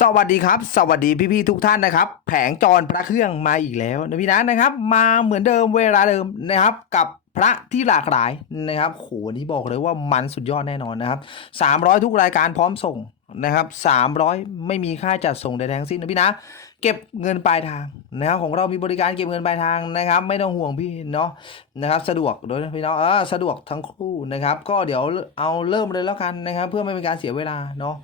สวัสดีครับ สวัสดีพี่ๆทุกท่านนะครับ แผงจรพระเครื่องมาอีกแล้วนะพี่นะนะครับ มาเหมือนเดิมเวลาเดิมนะครับ กับพระที่หลากหลายนะครับโหวันนี้บอกเลยว่ามันสุดยอดแน่นอนนะครับ 300 ทุกรายการพร้อมส่งนะครับ 300 ไม่มีค่าจัดส่งใดๆทั้งสิ้นนะพี่นะ เก็บเงินปลายทางนะครับของเรามีบริการเก็บเงินปลายทางนะครับ ไม่ต้องห่วงพี่เนาะนะครับ สะดวกโดยพี่น้องเออสะดวกทั้งคู่นะครับ ก็เดี๋ยวเอาเริ่มเลยแล้วกันนะครับ เพื่อไม่เป็นการเสียเวลาเนาะ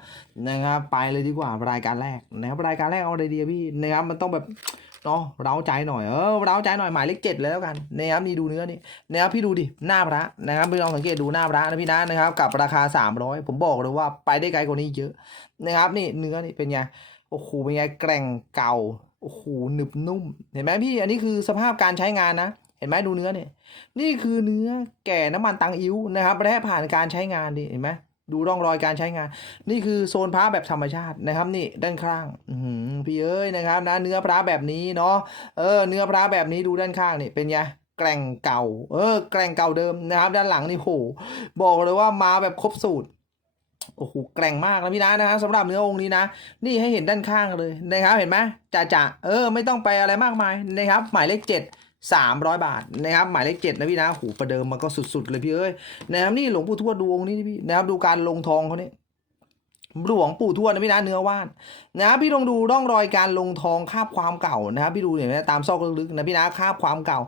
นะครับ ไปเลยดีกว่ารายการแรกนะครับรายการแรกเอาอะไรดีอะพี่นะครับมันต้องแบบเนาะเร้าใจหน่อยเออเร้าใจหน่อยหมายเลขเจ็ดเลยแล้วกันนะครับนี่ดูเนื้อนี่นะครับพี่ดูดิหน้าพระนะครับพี่ลองสังเกตดูหน้าพระนะพี่นะนะครับ กับราคา 300 ผมบอกเลยว่าไปได้ไกลกว่านี้เยอะนะครับนี่เนื้อนี่เป็นไง โอ้โหเป็นไงแกร่งเก่าโอ้โหหนึบนุ่ม เห็นไหมพี่อันนี้คือสภาพการใช้งานนะ เห็นไหมดูเนื้อเนี่ย นี่คือเนื้อแก่น้ำมันตังอิ้วนะครับและผ่านการใช้งานดิเห็นไหมดูร่องรอยการใช้งาน นี่คือโซนพระแบบธรรมชาตินะครับ นี่ด้านข้างพี่เอ้ยนะครับนะเนื้อพระแบบนี้เนาะเออเนื้อพระแบบนี้ดูด้านข้างนี่เป็นไงแกร่งเก่า เออ แกร่งเก่าเดิมนะครับ ด้านหลังนี่โหบอกเลยว่ามาแบบครบสูตร โอ้โหแกร่งมากนะพี่นะนะครับสำหรับเนื้อองค์นี้นะ นี่ให้เห็นด้านข้างเลยนะครับเห็นไหมจ่าจ่าเออไม่ต้องไปอะไรมากมายนะครับ หมายเลขเจ็ดสามร้อยบาทนะครับหมายเลขเจ็ดนะพี่นะหูประเดิมมันก็สุดๆเลยพี่เอ้ยนะครับนี่หลวงปู่ทวดดวงค์นี้พี่นะครับดูการลงทองเขาเนี่ย หลวงปู่ทวดนะพี่นะเนื้อว่านนะครับพี่ลองดูร่องรอยการลงทองคาบความเก่านะครับพี่ดูเห็นไหมตามซอกลึกๆนะพี่นะคาบความเก่า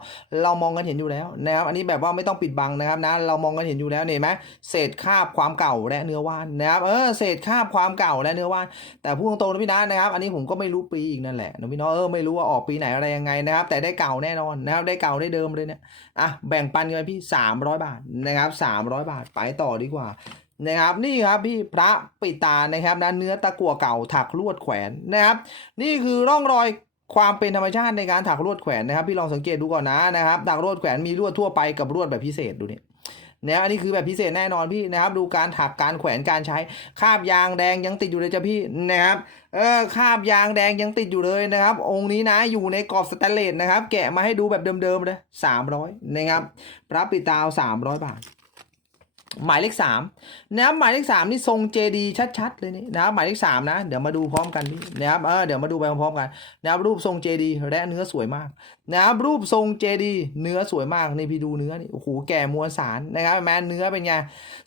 เรามองกันเห็นอยู่แล้วนะครับอันนี้แบบว่าไม่ต้องปิดบังนะครับนะเรามองกันเห็นอยู่แล้วเห็นไหมเศษคาบความเก่าและเนื้อว่านนะครับเออเศษคาบความเก่าและเนื้อว่านแต่พูดตรงๆนะพี่นะนะครับ อันนี้ผมก็ไม่รู้ปีอีกนั่นแหละนะพี่น้องเออไม่รู้ว่าออกปีไหนอะไรยังไงนะครับ แต่ได้เก่าแน่นอนนะครับได้เก่าได้เดิมเลยเนี่ยอะแบ่งปันกันไปพี่300 บาทนะครับ300 บาทไปต่อดีกว่า นะครับนี่ครับพี่พระปิดตานะครับนะเนื้อตะกั่วเก่าถักลวดแขวนนะครับ นี่คือร่องรอยความเป็นธรรมชาติในการถักลวดแขวนนะครับ พี่ลองสังเกตดูก่อนนะนะครับถักลวดแขวนมีลวดทั่วไปกับลวดแบบพิเศษดูนี่เนี่ยอันนี้คือแบบพิเศษแน่นอนพี่นะครับ ดูการถักการแขวนการใช้คาบยางแดงยังติดอยู่เลยจ้ะพี่นะครับเออคาบยางแดงยังติดอยู่เลยนะครับ องค์นี้นะอยู่ในกรอบสแตนเลสนะครับ แกะมาให้ดูแบบเดิมๆเลย300นะครับพระปิตา300บาท หมายเลขสามนะครับหมายเลขสามนี่ทรงเจดีชัดๆเลยนี่นะครับหมายเลขสามนะเดี๋ยวมาดูพร้อมกันพี่นะครับเออเดี๋ยวมาดูไปพร้อมๆกันนะครับรูปทรงเจดีและเนื้อสวยมากนะครับรูปทรงเจดีเนื้อสวยมากนี่พี่ดูเนื้อนี่โอ้โหแก่มวลสารนะครับแม้เนื้อเป็นไง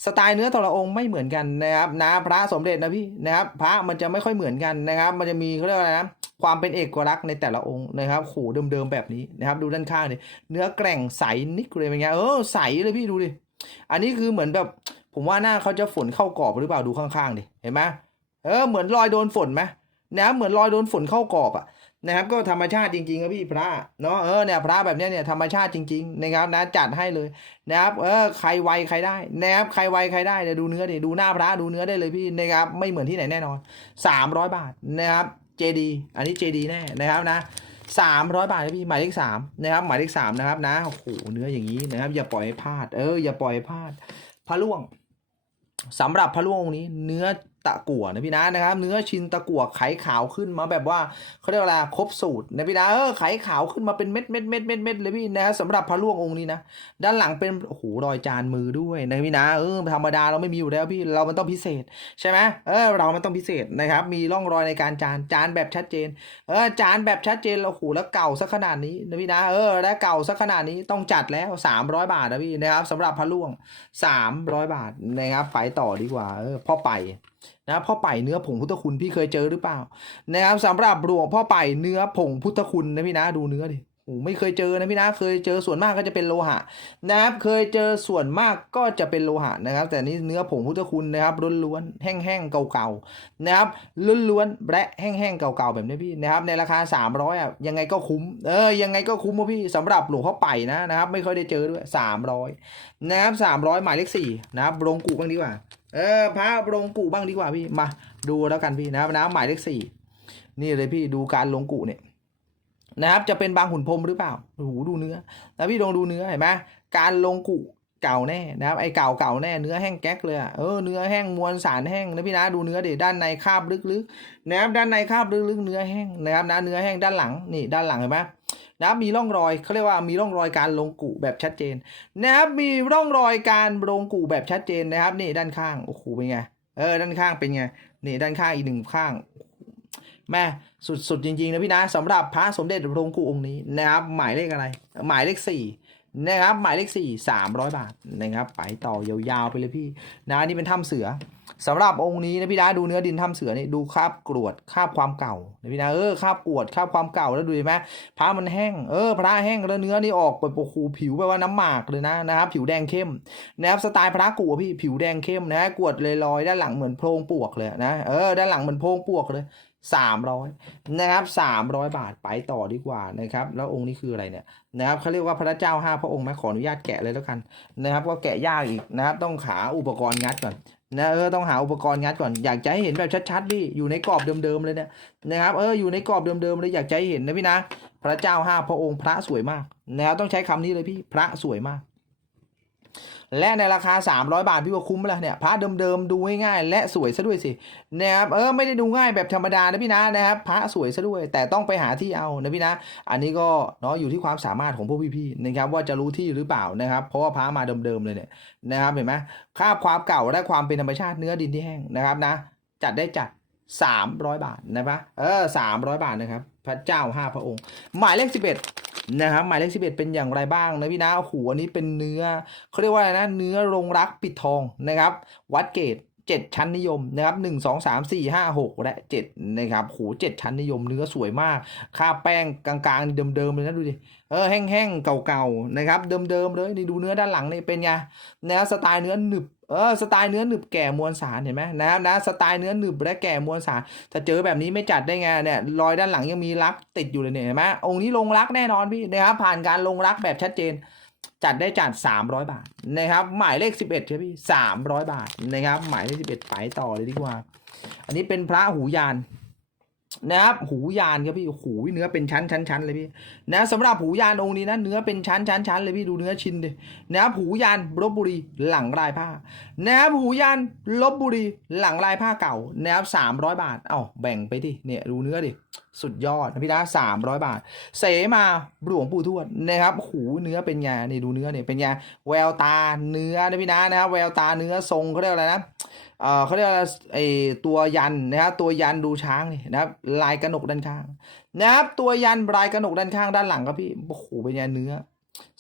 สไตล์เนื้อแต่ละองค์ไม่เหมือนกันนะครับนะพระสมเด็จนะพี่นะครับพระมันจะไม่ค่อยเหมือนกันนะครับ มันจะมีเขาเรียกว่าอะไรนะความเป็นเอกลักษณ์ในแต่ละองค์นะครับโหเดิมๆแบบนี้นะครับดูด้านข้างนี่เนื้อแกร่งใสนิกเลยเป็นไงเออใสเลยพี่ดูดิ อันนี้คือเหมือนแบบผมว่าหน้าเขาจะฝนเข้ากรอบหรือเปล่าดูข้างๆดิเห็นไหมเออเหมือนรอยโดนฝนไหมนะเหมือนรอยโดนฝนเข้ากรอบอะนะครับ ก็ธรรมชาติจริงๆครับพี่พระเนาะเออเนี่ยพระแบบเนี้ยเนี่ยธรรมชาติจริงๆนะครับนะจัดให้เลยนะครับ เออใครไวใครได้นะครับใครไวใครได้เดี๋ยดูเนื้อดิดูหน้าพระดูเนื้อได้เลยพี่นะครับไม่เหมือนที่ไหนแน่นอน 300 บาทนะครับเจดีอันนี้เจดีแน่นะครับนะ 300 บาทนะพี่หมายเลขสามนะครับหมายเลขสามนะครับนะโอ้โหเนื้ออย่างนี้นะครับ อย่าปล่อยให้พลาด เอออย่าปล่อยให้พลาดพระล่วงสำหรับพระล่วงองค์นี้ เนื้อ ตะกั่วนะพี่นะนะครับ เนื้อชินตะกั่วไขขาวขึ้นมาแบบว่าเขาเรียกว่าครบสูตรนะพี่นะเออไขขาวขึ้นมาเป็นเม็ดเม็ดเม็ดเม็ดเม็ดเลยพี่นะสำหรับพระล่วงองค์นี้นะด้านหลังเป็นโอ้โหรอยจานมือด้วยนะพี่นะเออธรรมดาเราไม่มีอยู่แล้วพี่เรามันต้องพิเศษใช่ไหมเออเรามันต้องพิเศษนะครับ มีร่องรอยในการจานจานแบบชัดเจน เออจานแบบชัดเจนเราโหแล้วเก่าสักขนาดนี้นะพี่นะเออแล้วเก่าสักขนาดนี้ต้องจัดแล้ว 300 บาทนะพี่นะครับสำหรับพระล่วง 300 บาทนะครับไปต่อดีกว่าเออพ่อไปนะพ่อไปเนื้อผงพุทธคุณพี่เคยเจอหรือเปล่านะครับสำหรับหลวงพ่อไปเนื้อผงพุทธคุณนะพี่นะดูเนื้อดิโอ้ไม่เคยเจอนะพี่นะเคยเจอส่วนมากก็จะเป็นโลหะนะครับเคยเจอส่วนมากก็จะเป็นโลหะนะครับ แต่นี่เนื้อผงพุทธคุณนะครับล้วนๆแห้งๆเก่าๆนะครับล้วนๆและแห้งๆเก่าๆแบบนี้พี่นะครับในราคา 300อะยังไงก็คุ้มเออยังไงก็คุ้มวะพี่สำหรับหลวงพ่อไปนะนะครับ ไม่ค่อยได้เจอด้วย 300 นะครับ300 หมายเลขสี่นะครับโรงกูบ้างดีกว่าเออพระลงกูบ้างดีกว่าพี่มาดูแล้วกันพี่นะครับน้ำหมายเลขสี่นี่เลยพี่ดูการลงกูเนี่ยนะครับจะเป็นบางหุ่นพรมหรือเปล่าโอ้โหดูเนื้อแล้วพี่ลองดูเนื้อเห็นไหมการลงกู เก่าแน่นะครับไอ้เก่าเก่าแน่เนื้อแห้งแก๊กเลยอะเออเนื้อแห้งมวลสารแห้งนะพี่นะดูเนื้อดิด้านในคาบลึกๆนะครับด้านในคาบลึกๆเนื้อแห้งนะครับนะเนื้อแห้งด้านหลังนี่ด้านหลังเห็นไหมนะครับมีร่องรอยเขาเรียกว่ามีร่องรอยการลงกุแบบชัดเจนนะครับมีร่องรอยการลงกูแบบชัดเจนนะครับนี่ด้านข้างโอ้โหเป็นไงเออด้านข้างเป็นไงนี่ด้านข้างอีกหนึ่งข้างแม่สุดๆจริงๆนะพี่นะสำหรับพระสมเด็จพระองค์กุองค์นี้นะครับหมายเลขอะไร หมายเลขสี่ นะครับหมายเลขสี่สามร้อยบาทนะครับไปต่อยาวๆไปเลยพี่นะนี่เป็นถ้ำเสือสำหรับองค์นี้นะพี่นะดูเนื้อดินถ้ำเสือนี่ดูคราบกรวดคราบความเก่านะพี่นะเออคราบกรวดคราบความเก่าแล้วดูเห็นไหมพระมันแห้งเออพระแห้งแล้วเนื้อนี่ออกแบบโอ้โหผิวแบบว่าน้ำหมากเลยนะนะครับผิวแดงเข้มนะครับสไตล์พระกูพี่ผิวแดงเข้มนะกรวดเลยลอยๆด้านหลังเหมือนโพรงปวกเลยนะเออด้านหลังเหมือนโพรงปวกเลย สามร้อยนะครับสามร้อยบาทไปต่อดีกว่านะครับ แล้วองค์นี้คืออะไรเนี่ยนะครับเขาเรียกว่าพระเจ้าห้าพระองค์ไหมขออนุญาตแกะเลยแล้วกันนะครับ ก็แกะยากอีกนะครับ ต้องหาอุปกรณ์งัดก่อนนะเออต้องหาอุปกรณ์งัดก่อนอยากจะให้เห็นแบบชัดๆพี่อยู่ในกรอบเดิมๆเลยเนี่ยนะครับเอออยู่ในกรอบเดิมๆเลยอยากจะให้เห็นนะพี่นะ พระเจ้าห้าพระองค์พระสวยมากนะครับต้องใช้คำนี้เลยพี่พระสวยมาก และในราคา 300 บาท พี่ว่าคุ้มแล้วเนี่ยพระเดิมๆดูง่ายๆและสวยซะด้วยสินะครับเออไม่ได้ดูง่ายแบบธรรมดานะพี่นะนะครับพระสวยซะด้วย แต่ต้องไปหาที่เอานะพี่นะ อันนี้ก็เนาะอยู่ที่ความสามารถของพวกพี่ๆนะครับว่าจะรู้ที่หรือเปล่านะครับ เพราะว่าพระมาเดิมๆเลยเนี่ยนะครับเห็นไหมค่าความเก่าและความเป็นธรรมชาติเนื้อดินที่แห้งนะครับนะ จัดได้จัด 300 บาทนะปะเออ300 บาทนะครับ พระเจ้าห้าพระองค์ หมายเลข11นะครับหมายเลข11เป็นอย่างไรบ้างนะพี่นะโอ้โหอันนี้เป็นเนื้อเขาเรียกว่าอะไรนะเนื้อโรงรักปิดทองนะครับ วัดเกตเจ็ดชั้นนิยมนะครับหนึ่งสองสามสี่ห้าหกและเจ็ดนะครับโหเจ็ดชั้นนิยมเนื้อสวยมาก ค่าแป้งกลางๆเดิมๆเลยนะดูดิเออแห้งๆเก่าๆนะครับเดิมๆเลยนี่ดูเนื้อด้านหลังนี่เป็นไงแนวสไตล์เนื้อหนึบ เออสไตล์เนื้อหนึบแก่มวลสารเห็นไหมนะครับนะสไตล์เนื้อหนึบและแก่มวลสารถ้าเจอแบบนี้ไม่จัดได้ไงเนี่ยรอยด้านหลังยังมีรักติดอยู่เลยเนี่ยเห็นไหมองค์นี้ลงรักแน่นอนพี่นะครับผ่านการลงรักแบบชัดเจน จัดได้จัด 300 บาทนะครับหมายเลข 11ใช่พี่300 บาทนะครับหมายเลข11ไปต่อเลยดีกว่า อันนี้เป็นพระหูยาน นะครับหูยานครับพี่หูเนื้อเป็นชั้นชั้นชั้นเลยพี่นะสำหรับหูยานองค์นี้นะเนื้อเป็นชั้นชั้นชั้นเลยพี่ดูเนื้อชิ้นดินะครับหูยานลบบุรีหลังลายผ้านะครับหูยานลบบุรีหลังลายผ้าเก่านะครับสามร้อยบาทเอ้าแบ่งไปดิเนี่ยดูเนื้อดิสุดยอดนะพี่นะสามร้อยบาท เสมาหลวงปู่ทวดนะครับหูเนื้อเป็นไงนี่ดูเนื้อเนี่ยเป็นไงแววตาเนื้อนะพี่นะนะครับแววตาเนื้อทรงเขาเรียกอะไรนะ เออเขาเรียกไรไอตัวยันนะครับตัวยันดูช้างนี่นะครับ ลายกระหนกด้านข้าง นะครับ ตัวยันลายกระหนกด้านข้างด้านหลังครับพี่โอ้โหเป็นไงเนื้อ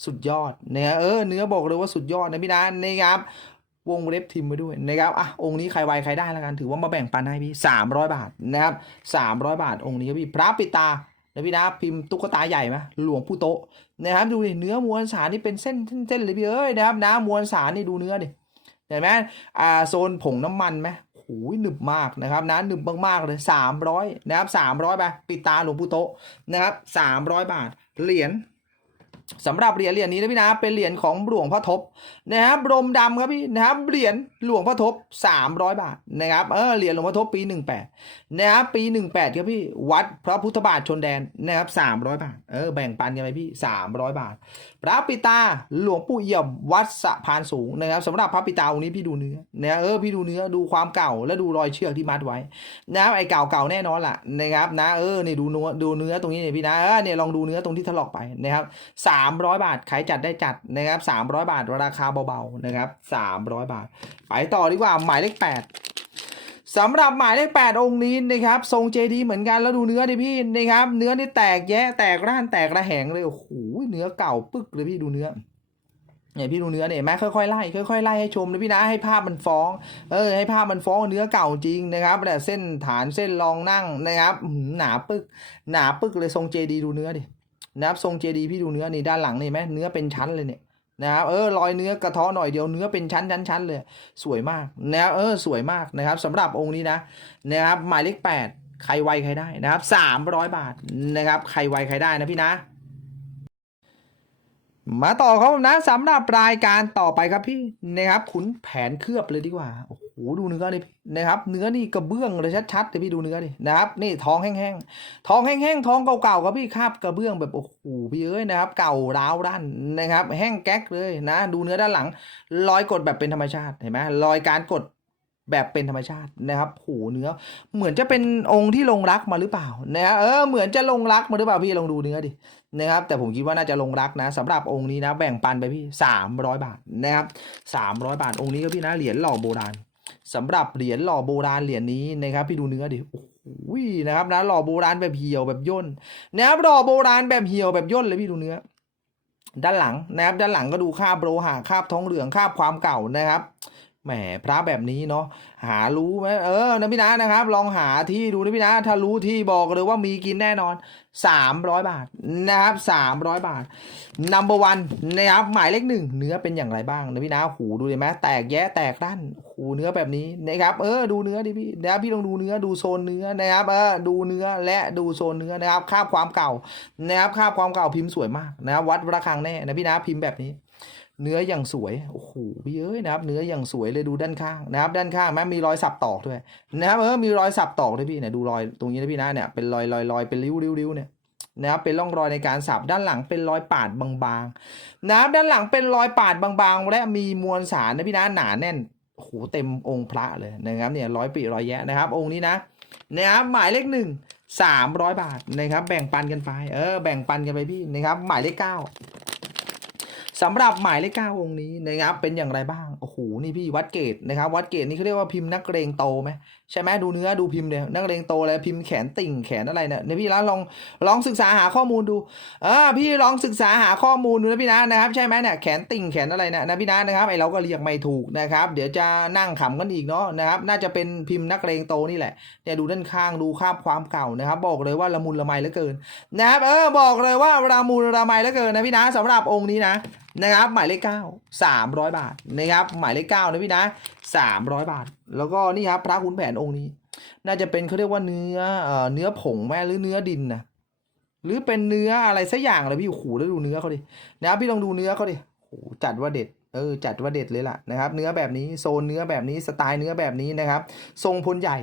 สุดยอดเนี่ยเออเนื้อบอกเลยว่าสุดยอดนะพี่นะนี่ครับ วงเล็บทิมไว้ด้วยนะครับอะองค์นี้ใครไวใครได้แล้วกันถือว่ามาแบ่งปันให้พี่สามร้อยบาทนะครับสามร้อยบาทองค์นี้ครับพี่พระปิตานะพี่นะพิมพ์ตุ๊กตาใหญ่ไหมหลวงปู่โตนะครับดูดิเนื้อมวลสารนี่เป็นเส้นเส้นเลยพี่เอ้ยนะครับนะมวลสารนี่ดูเนื้อดิ เห็นไหมอ่าโซนผงน้ำมันไหมโอ้ยหนึบมากนะครับนะหนึบมากๆเลยสามร้อยนะครับสามร้อยไปปิดตาหลวงปู่โตนะครับสามร้อยบาทเหรียญ สำหรับเหรียญเหรียญนี้นะพี่นะเป็นเหรียญของหลวงพ่อทบนะครับรมดำครับพี่นะครับเหรียญหลวงพ่อทบ 300 บาทนะครับเออเหรียญหลวงพ่อทบปี 18นะครับปี 18ครับพี่วัดพระพุทธบาทชนแดนนะครับ300 บาทเออแบ่งปันกันไปพี่ 300 บาท พระปิตาหลวงปู่เอี่ยมวัดสะพานสูงนะครับสำหรับพระปิตาองค์นี้พี่ดูเนื้อนะเออพี่ดูเนื้อดูความเก่าและดูรอยเชือกที่มัดไว้นะครับไอ้เก่าเก่าแน่นอนล่ะนะครับนะเออนี่ดูเนื้อดูเนื้อตรงนี้เนี่ยพี่นะเออเนี่ยลองดูเนื้อตรงที่ถลอกไปนะครับสามร้อยบาทใครจัดได้จัดนะครับสามร้อยบาทราคาเบาๆนะครับสามร้อยบาท ไปต่อดีกว่าหมายเลขแปดสำหรับหมายเลขแปดองค์นี้นะครับทรงเจดีเหมือนกันแล้วดูเนื้อดิพี่นะครับเนื้อนี่แตกแยะแตกร่านแตกระแหงเลยโอ้โหเนื้อเก่าปึ๊กเลยพี่ดูเนื้อเนี่ยพี่ดูเนื้อเนี่ยแม่ค่อยๆไล่ค่อยๆไล่ให้ชมนะพี่นะให้ภาพมันฟ้อง เออให้ภาพมันฟ้องเนื้อเก่าจริงนะครับแต่เส้นฐานเส้นรองนั่งนะครับอื้อหือหนาปึ๊กหนาปึ๊กเลยทรงเจดีดูเนื้อดิ นะครับทรงเจดีพี่ดูเนื้อนี่ด้านหลังนี่ไหมเนื้อเป็นชั้นเลยเนี่ยนะครับเออรอยเนื้อกระท้อหน่อยเดียวเนื้อเป็นชั้นชั้นชั้นเลย สวยมากนะครับเออสวยมากนะครับสำหรับองค์นี้นะนะครับหมายเลขแปดใครไวใครได้นะครับสามร้อยบาทนะครับใครไวใครได้นะพี่นะมาต่อครับผมนะสำหรับรายการต่อไปครับพี่นะครับขุนแผนเคลือบเลยดีกว่าโอ้โห โอ้ดูเนื้อดิพี่นะครับ เนื้อนี่กระเบื้องเลยชัดๆเลยพี่ดูเนื้อดินะครับนี่ท้องแห้งๆท้องแห้งๆท้องเก่าๆครับพี่คาบกระเบื้องแบบโอ้โหพี่เอ้ยนะครับ เก่าร้าวด้านนะครับ แห้งแก๊กเลยนะ ดูเนื้อด้านหลัง รอยกดแบบเป็นธรรมชาติเห็นไหมรอยการกดแบบเป็นธรรมชาตินะครับโหเนื้อ เหมือนจะเป็นองค์ที่ลงรักมาหรือเปล่านะเออเหมือนจะลงรักมาหรือเปล่าพี่ลองดูเนื้อดินะครับ แต่ผมคิดว่าน่าจะลงรักนะสำหรับองค์นี้นะ แบ่งปันไปพี่สามร้อยบาทนะครับสามร้อยบาทองค์นี้ก็พี่นะเหรียญหล่อโบราณ สำหรับเหรียญหล่อโบราณเหรียญนี้นะครับ พี่ดูเนื้อดิโอ้โหนะครับนะหล่อโบราณแบบเหี่ยวแบบย่นนะครับหล่อโบราณแบบเหี่ยวแบบย่นเลยพี่ดูเนื้อ ด้านหลังนะครับ ด้านหลังก็ดูคาบโลหะคาบทองเหลืองคาบความเก่านะครับ แหมพระแบบนี้เนาะหารู้ไหมเออนะพี่นะนะครับ ลองหาที่ดูนะพี่นะ ถ้ารู้ที่บอกเลยว่ามีกินแน่นอน 300 บาทนะครับ 300 บาท number one นะครับหมายเลขหนึ่งเนื้อเป็นอย่างไรบ้างนะพี่นะหูดูเลยไหมแตกแยะแตกด้านหูเนื้อแบบนี้นะครับเออดูเนื้อดิพี่นะครับพี่ลองดูเนื้อดูโซนเนื้อนะครับเออดูเนื้อและดูโซนเนื้อนะครับคาบความเก่านะครับคาบความเก่าพิมพ์สวยมากนะครับวัดระฆังแน่นะพี่นะพิมพ์แบบนี้ เนื้ออย่างสวย โอ้โหพี่เอ้ยนะครับ เนื้ออย่างสวยเลยดูด้านข้างนะครับ ด้านข้างแม้มีรอยสับตอกด้วยนะครับเออมีรอยสับตอกด้วยพี่เนี่ยดูรอยตรงนี้นะพี่นะเนี่ยเป็นรอยรอยรอยเป็นริ้วริ้วริ้วเนี่ยนะครับเป็นร่องรอยในการสับด้านหลังเป็นรอยปาดบางๆนะครับด้านหลังเป็นรอยปาดบางๆ และมีมวลสารนะพี่นะหนาแน่นโอ้โหเต็มองค์พระเลยนะครับเนี่ยร้อยปีร้อยแยะนะครับ องค์นี้นะนะครับหมายเลขหนึ่งสามร้อยบาทนะครับ แบ่งปันกันไป เออแบ่งปันกันไปพี่นะครับ หมายเลขเก้า สำหรับหมายเลขเก้าองค์นี้นะครับเป็นอย่างไรบ้างโอ้โหนี่พี่วัดเกตนะครับวัดเกตนี่เขาเรียกว่าพิมพ์นักเรงโตไหมใช่ไหมดูเนื้อดูพิมพ์เนี่ยนักเรงโตแล้วพิมพ์แขนติ่งแขนอะไรเนี่ยเนี่ยพี่แล้วลองลองศึกษาหาข้อมูลดูเออพี่ลองศึกษาหาข้อมูลดูนะพี่นะนะครับใช่ไหมเนี่ยแขนติ่งแขนอะไรเนี่ยนะพี่นะนะครับไอเราก็เรียกไม่ถูกนะครับ เดี๋ยวจะนั่งขำกันอีกเนาะนะครับน่าจะเป็นพิมพ์นักเรงโตนี่แหละเนี่ยดูด้านข้างดูคาบความเก่านะครับ บอกเลยว่าละมุนละไมเหลือเกินนะครับเออบอกเลยว่าละมุนละไมเหลือเกินนะพี่นะสำหรับองค์นี้นะนะครับหมายเลขเก้าสามร้อยบาทนะครับหมายเลขเก้านะพี่นะ สามร้อยบาท แล้วก็นี่ครับพระขุนแผนองค์นี้ น่าจะเป็นเขาเรียกว่าเนื้อเอ่อเนื้อผงแม่หรือเนื้อดินนะหรือเป็นเนื้ออะไรสักอย่างเลยพี่โอ้โหแล้วดูเนื้อเขาดินะครับพี่ลองดูเนื้อเขาดิโอ้จัดว่าเด็ดเออจัดว่าเด็ดเลยล่ะนะครับ เนื้อแบบนี้โซนเนื้อแบบนี้สไตล์เนื้อแบบนี้นะครับ ทรงพลใหญ่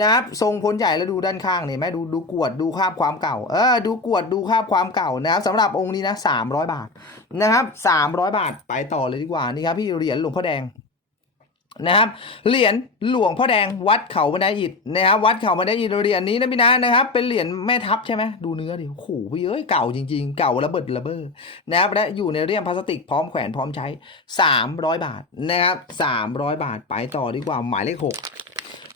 นะครับทรงพลใหญ่แล้วดูด้านข้างเนี่ยแม่ดูดูกวดดูคาบความเก่า เออดูกวดดูคาบความเก่านะครับสำหรับองค์นี้นะสามร้อยบาทนะครับสามร้อยบาทไปต่อเลยดีกว่านี่ครับพี่เหรียญหลวงพ่อแดง นะครับเหรียญหลวงพ่อแดงวัดเขาบันไดอิฐนะครับวัดเขาบันไดอิฐเหรียญนี้นะพี่นะนะครับ เป็นเหรียญแม่ทัพใช่ไหมดูเนื้อดิโอ้โหพี่เอ้ยเก่าจริง ๆ เก่าระเบิดระเบ้อนะครับและอยู่ในเรี่ยมพลาสติกพร้อมแขวนพร้อมใช้ 300 บาทนะครับ300 บาทไปต่อดีกว่าหมายเลขหก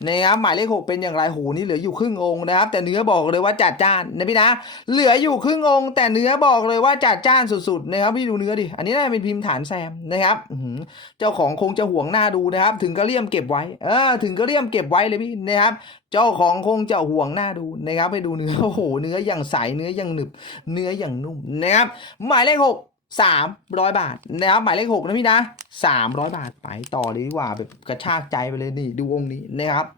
นะครับหมายเลขหกเป็นอย่างไรโหนี่เหลืออยู่ครึ่งองค์นะครับ แต่เนื้อบอกเลยว่าจัดจ้านนะพี่นะ เหลืออยู่ครึ่งองค์ แต่เนื้อบอกเลยว่าจัดจ้านสุดๆนะครับพี่ดูเนื้อดิอันนี้น่าจะเป็นพิมพ์ฐานแซมนะครับหือเจ้าของคงจะห่วงหน้าดูนะครับ ถึงก็เลี่ยมเก็บไว้เออถึงก็เลี่ยมเก็บไว้เลยพี่นะครับเจ้าของคงจะห่วงหน้าดูนะครับไปดูเนื้อโอ้โห เนื้ออย่างใสเนื้ออย่างหนึบ เนื้ออย่างนุ่มนะครับหมายเลขหก สามร้อยบาทนะครับหมายเลขหกนะพี่นะสามร้อยบาทไปต่อเลยดีกว่าแบบกระชากใจไปเลยนี่ดูองค์นี้นะครับ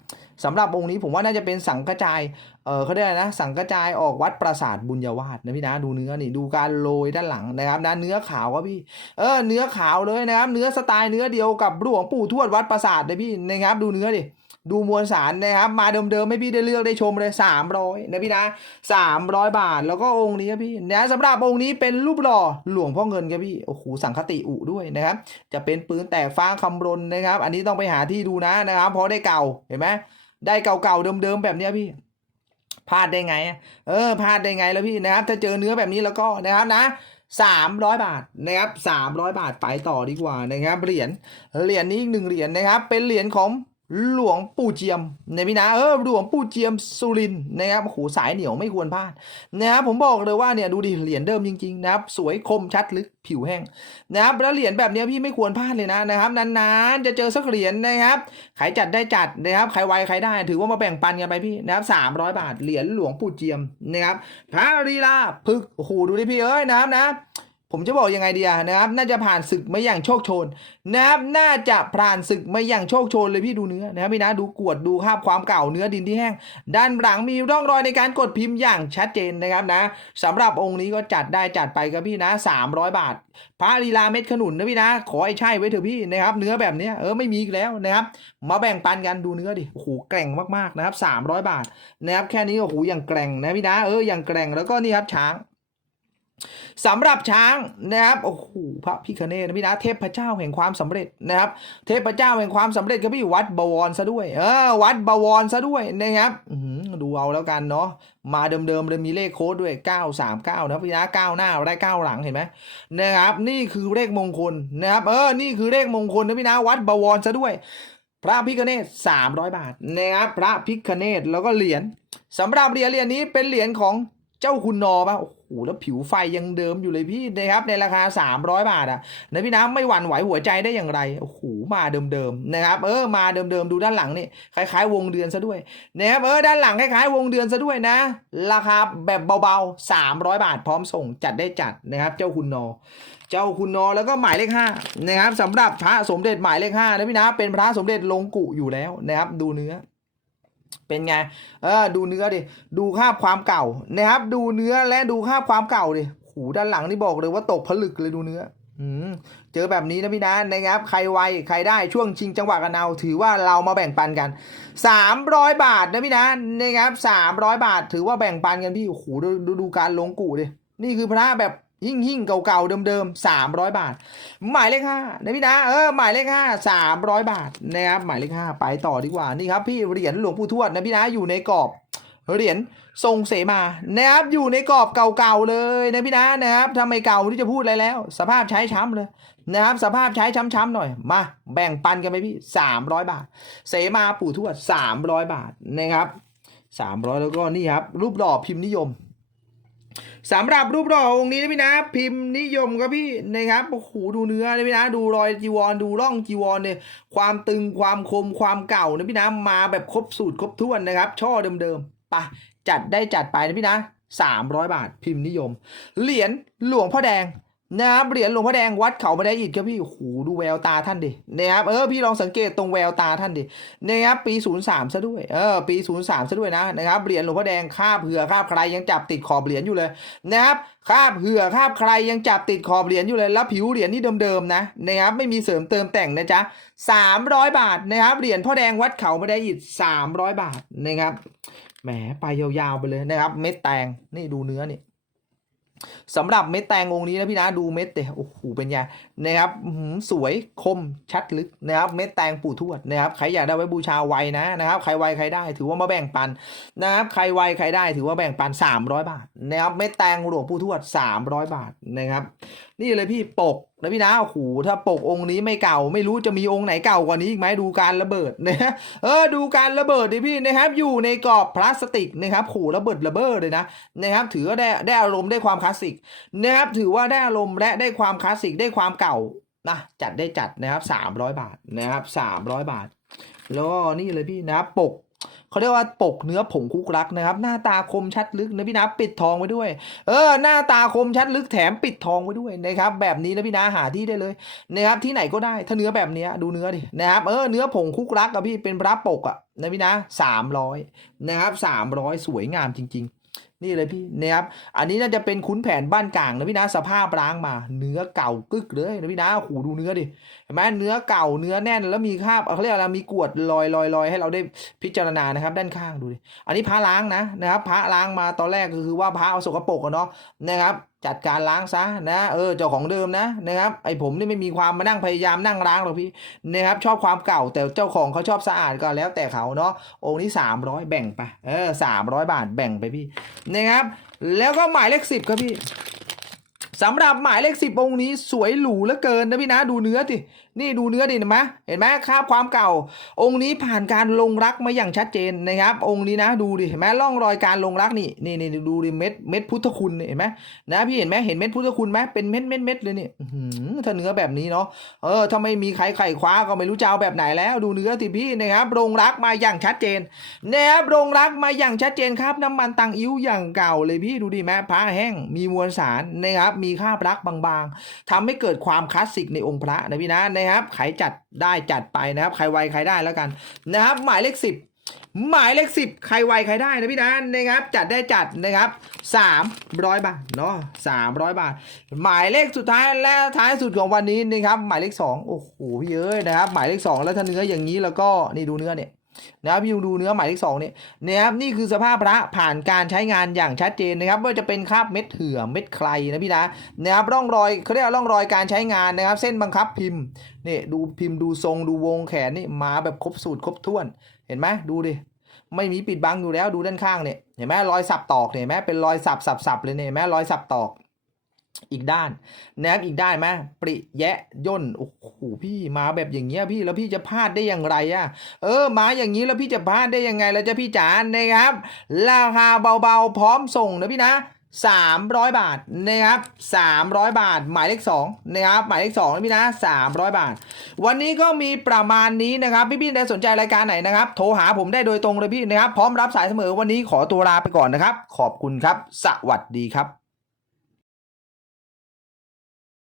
สำหรับองค์นี้ผมว่าน่าจะเป็นสังกระจายเออเขาเรียกอะไรนะ สังกระจายออกวัดปราสาทบุญญาวาสนะพี่นะดูเนื้อนี่ดูการโรยด้านหลังนะครับนะเนื้อขาวครับพี่เออเนื้อขาวเลยนะครับเนื้อสไตล์เนื้อเดียวกับหลวงปู่ทวดวัดปราสาทเลยพี่นะครับดูเนื้อดิ ดูมวลสารนะครับ มาเดิมๆให้พี่ได้เลือกได้ชมเลยสามร้อยนะพี่นะสามร้อยบาทแล้วก็องค์นี้ครับพี่นะสำหรับองค์นี้เป็นรูปหล่อหลวงพ่อเงินครับพี่โอ้โหสังคติอุด้วยนะครับ จะเป็นปืนแตกฟ้าคำรนนะครับ อันนี้ต้องไปหาที่ดูนะนะครับ เพราะได้เก่าเห็นไหมได้เก่าๆเดิมๆแบบนี้พี่พลาดได้ไง เออพลาดได้ไงแล้วพี่นะครับ ถ้าเจอเนื้อแบบนี้แล้วก็นะครับนะสามร้อยบาทนะครับสามร้อยบาทไปต่อดีกว่านะครับเหรียญเหรียญนี้อีกหนึ่งเหรียญนะครับ เป็นเหรียญของ หลวงปู่เจียมในพี่นะเออหลวงปู่เจียมสุรินนะครับโอ้โหสายเหนียวไม่ควรพลาดนะครับผมบอกเลยว่าเนี่ยดูดิเหรียญเดิมจริงๆนะครับสวยคมชัดลึกผิวแห้งนะครับแล้วเหรียญแบบเนี้ยพี่ไม่ควรพลาดเลยนะนะครับนานๆจะเจอสักเหรียญนะครับใครจัดได้จัดนะครับใครไวใครได้ ถือว่ามาแบ่งปันกันไปพี่นะครับสามร้อยบาทเหรียญหลวงปู่เจียมนะครับพระลีลาพึกษ์โอ้โหดูดิพี่เอ้ยนะครับนะ ผมจะบอกยังไงดีอะนะครับ น่าจะผ่านศึกไมาอย่างโชคโชนนะครับ น่าจะผ่านศึกไมาอย่างโชคโชนเลยพี่ดูเนื้อนะครับพี่นะดูกวดดูคาบความเก่าเนื้อดินที่แห้ง ด้านหลังมีร่องรอยในการกดพิมพ์อย่างชัดเจนนะครับนะสำหรับองค์นี้ก็จัดได้จัดไปครับพี่นะ 300 บาท พระลีลาเม็ดขนุนนะพี่นะ ขอให้ใช่ไว้เถอะพี่นะครับ เนื้อแบบนี้เออไม่มีอีกแล้วนะครับ มาแบ่งปันกันดูเนื้อดิโอ้โหแกร่งมากๆนะครับ300 บาทนะครับแค่นี้โอ้โหอย่างแกร่งนะพี่นะเอออย่างแกร่งแล้วก็นี่ครับช้าง สำหรับช้างนะครับโอ้โหพระพิคเนตนะพี่นะเทพเจ้าแห่งความสำเร็จนะครับ เทพเจ้าแห่งความสำเร็จก็พี่วัดบวรซะด้วยเออวัดบวรซะด้วยนะครับดูเอาแล้วกันเนาะมาเดิมๆเลยมีเลขโค้ดด้วย 939 นะพี่นะ9หน้าได้ 9 หลังเห็นไหมนะครับ นี่คือเลขมงคลนะครับเออนี่คือเลขมงคลนะพี่นะวัดบวรซะด้วย พระพิคเนต300 บาทนะครับพระพิคเนตแล้วก็เหรียญสำหรับเหรียญเหรียญนี้เป็นเหรียญของ เจ้าคุณนอป่ะโอ้โหแล้วผิวไฟยังเดิมอยู่เลยพี่นะครับในราคา 300 บาทอะนะพี่น้ำไม่หวั่นไหวหัวใจได้อย่างไรโอ้โหมาเดิมๆนะครับเออมาเดิมๆดูด้านหลังนี่คล้ายๆ วงเดือนซะด้วยนะครับเออด้านหลังคล้ายๆ วงเดือนซะด้วยนะ ราคาแบบเบาๆ 300 บาทพร้อมส่งจัดได้จัดนะครับเจ้าคุณนอเจ้าคุณนอแล้วก็หมายเลขห้านะครับสำหรับพระสมเด็จหมายเลขห้านะพี่นะเป็นพระสมเด็จลงกุอยู่แล้วนะครับดูเนื้อ เป็นไง เออ ดูเนื้อดิ ดูคราบความเก่านะครับ ดูเนื้อและดูคราบความเก่าดิหูด้านหลังนี่บอกเลยว่าตกผลึกเลยดูเนื้ออืมเจอแบบนี้นะพี่นะนะครับ ใครไวใครได้ช่วงชิงจังหวะกันเอาถือว่าเรามาแบ่งปันกัน 300 บาทนะพี่นะนะครับ300 บาท ถือว่าแบ่งปันกันพี่โอ้โหดูดูดูการลงกูดินี่คือพระแบบ หิ่งหิ่งๆเก่าๆเดิมๆ300บาท หมายเลขห้านะพี่นะเออหมายเลขห้าสามร้อยบาทนะครับหมายเลขห้าไปต่อดีกว่านี่ครับพี่เหรียญหลวงปู่ทวดนะพี่นะอยู่ในกรอบเหรียญทรงเสมานะครับอยู่ในกรอบเก่าๆเลยนะพี่นะนะครับถ้าไมเก่าที่จะพูดอะไรแล้ว สภาพใช้ช้ำเลยนะครับสภาพใช้ช้ำๆหน่อยมาแบ่งปันกันไปพี่สามร้อยบาท เสมาปู่ทวดสามร้อยบาทนะครับสามร้อยแล้วก็นี่ครับรูปดอกพิมพ์นิยม สำหรับรูปหล่อองค์นี้นะพี่นะ พิมพ์นิยมครับพี่นะครับโอ้โหดูเนื้อนะพี่นะ ดูรอยจีวรดูร่องจีวรเนี่ยความตึงความคมความเก่านะพี่นะมาแบบครบสูตรครบถ้วนนะครับ ช่อเดิมๆไปจัดได้จัดไปนะพี่นะสามร้อยบาทพิมพ์นิยม เหรียญหลวงพ่อแดง นะครับเหรียญหลวงพ่อแดงวัดเขาไม่ได้อิดครับพี่โอ้โหดูแววตาท่านดินะครับเออพี่ลองสังเกตตรงแววตาท่านดินะครับปี 03ซะด้วยเออปี 03ซะด้วยนะนะครับเหรียญหลวงพ่อแดงคาบเหือคาบใครยังจับติดขอบเหรียญอยู่เลยนะครับคาบเหือคาบใครยังจับติดขอบเหรียญอยู่เลยแล้วผิวเหรียญนี่เดิมๆนะนะครับไม่มีเสริมเติมแต่งนะจ๊ะ300 บาทนะครับเหรียญพ่อแดงวัดเขาไม่ได้อิด300 บาทนะครับแหมไปยาวๆไปเลยนะครับเม็ดแตงนี่ดูเนื้อนี่ สำหรับเม็ดแตงองค์นี้นะพี่นะดูเม็ดเตะโอ้โหเป็นไงนะครับหือสวยคมชัดลึกนะครับเม็ดแตงปู่ทวดนะครับใครอยากได้ไว้บูชาไวนะนะครับ ใครไวใครได้ ถือว่ามาแบ่งปันนะครับ ใครไวใครได้ ถือว่าแบ่งปัน 300 บาทนะครับเม็ดแตงหลวงปู่ทวด 300 บาทนะครับ นี่เลยพี่ปกนะพี่นะโอ้โหถ้าปกองค์นี้ไม่เก่า ไม่รู้จะมีองค์ไหนเก่ากว่านี้อีกไหมดูการระเบิดนะเออดูการระเบิดดิพี่นะครับ อยู่ในกรอบพลาสติกนะครับโหระเบิดระเบ้อเลยนะนะครับ ถือว่าได้ได้อารมณ์ได้ความคลาสสิกนะครับถือว่าได้อารมณ์และได้ความคลาสสิกได้ความเก่านะจัดได้จัดนะครับ300บาทนะครับ300บาท แล้วก็นี่เลยพี่นะปกเขาเรียกว่าปกเนื้อผงคุกรักนะครับ หน้าตาคมชัดลึกนะพี่นะปิดทองไว้ด้วย เออ หน้าตาคมชัดลึกแถมปิดทองไว้ด้วยนะครับ แบบนี้นะพี่นะหาที่ได้เลยนะครับที่ไหนก็ได้ถ้าเนื้อแบบนี้ดูเนื้อดินะครับเออเนื้อผงคุกรักอะพี่เป็นพระปกอะนะพี่นะสามร้อยนะครับสามร้อยสวยงามจริง ๆ นี่เลยพี่นะครับอันนี้น่าจะเป็นคุ้นแผนบ้านกลางนะพี่นะสภาพร้างมา เนื้อเก่ากึกเลยนะพี่นะหูดูเนื้อดิเห็นไหมเนื้อเก่าเนื้อแน่นแล้วมีคราบเขาเรียกอะไรมีกรวดลอยลอยลอยให้เราได้พิจารณานะครับ ด้านข้างดูดิอันนี้พระล้างนะนะครับ พระล้างมาตอนแรกก็คือว่าพระเอาสกปรกอะเนาะนะครับ จัดการล้างซะนะเออเจ้าของเดิมนะนะครับไอผมนี่ไม่มีความมานั่งพยายามนั่งล้างหรอกพี่นะครับชอบความเก่าแต่เจ้าของเขาชอบสะอาดก็แล้วแต่เขาเนาะองค์นี้ 300 แบ่งไปเออ300บาทแบ่งไปพี่นะครับแล้วก็หมายเลขสิบครับพี่ สำหรับหมายเลขสิบองค์นี้สวยหรูเหลือเกินนะพี่นะดูเนื้อดินี่ดูเนื้อดิเห็นไหมเห็นไหมคราบความเก่า องค์นี้ผ่านการลงรักมาอย่างชัดเจนนะครับ องค์นี้นะดูดิเห็นไหมร่องรอยการลงรักนี่นี่นี่ดูดิเม็ดเม็ดพุทธคุณเห็นไหมนะพี่เห็นไหมเห็นเม็ดพุทธคุณไหมเป็นเม็ดเม็ดเม็ดเลยนี่ถ้าเนื้อแบบนี้เนาะเออถ้าไม่มีใครไข่คว้าก็ไม่รู้จะเอาแบบไหนแล้วดูเนื้อที่พี่นะครับลงรักมาอย่างชัดเจนนะครับลงรักมาอย่างชัดเจนครับ น้ำมันตังอิ้วอย่างเก่าเลยพี่ดูดิแม่พระแห้งมีมวลสารนะครับมีคราบรักบางๆทำให้เกิดความคลาสสิกในองค์พระนะพี่นะนะครับใครจัดได้จัดไปนะครับใครไวใครได้แล้วกันนะครับ หมายเลขสิบหมายเลขสิบใครไวใครได้นะพี่นะนะครับ จัดได้จัดนะครับสามร้อยบาทเนาะสามร้อยบาท หมายเลขสุดท้ายและท้ายสุดของวันนี้นะครับ หมายเลขสองโอ้โหพี่เอ้ยนะครับ หมายเลขสองแล้วถ้าเนื้ออย่างนี้แล้วก็นี่ดูเนื้อเนี่ย นะครับพี่ดูเนื้อหมายเลขสองเนี่ยนะครับนี่คือสภาพพระผ่านการใช้งานอย่างชัดเจนนะครับว่าจะเป็นคราบเม็ดเถื่อเม็ดใครนะพี่นะนะครับร่องรอยเขาเรียกว่าร่องรอยการใช้งานนะครับ เส้นบังคับพิมพ์นี่ดูพิมพ์ดูทรงดูวงแขนนี่มาแบบครบสูตรครบถ้วน เห็นไหมดูดิไม่มีปิดบังอยู่แล้วดูด้านข้างเนี่ยเห็นไหมรอยสับตอกเนี่ยเห็นไหมเป็นรอยสับสับสับเลยเนี่ยเห็นไหมรอยสับตอก อีกด้านนะครับอีกด้านไหมปริแยะย่นโอ้โหพี่มาแบบอย่างเงี้ยพี่แล้วพี่จะพลาดได้อย่างไรอะเออมาอย่างนี้แล้วพี่จะพลาดได้ยังไงแล้วจะพี่จ๋านะครับราคาเบาๆ พร้อมส่งนะพี่นะ300 บาทนะครับ300 บาท หมายเลข2นะครับหมายเลข2นะพี่นะ300 บาท วันนี้ก็มีประมาณนี้นะครับพี่ๆได้สนใจรายการไหนนะครับ โทรหาผมได้โดยตรงเลยพี่นะครับ พร้อมรับสายเสมอวันนี้ขอตัวลาไปก่อนนะครับ ขอบคุณครับ สวัสดีครับ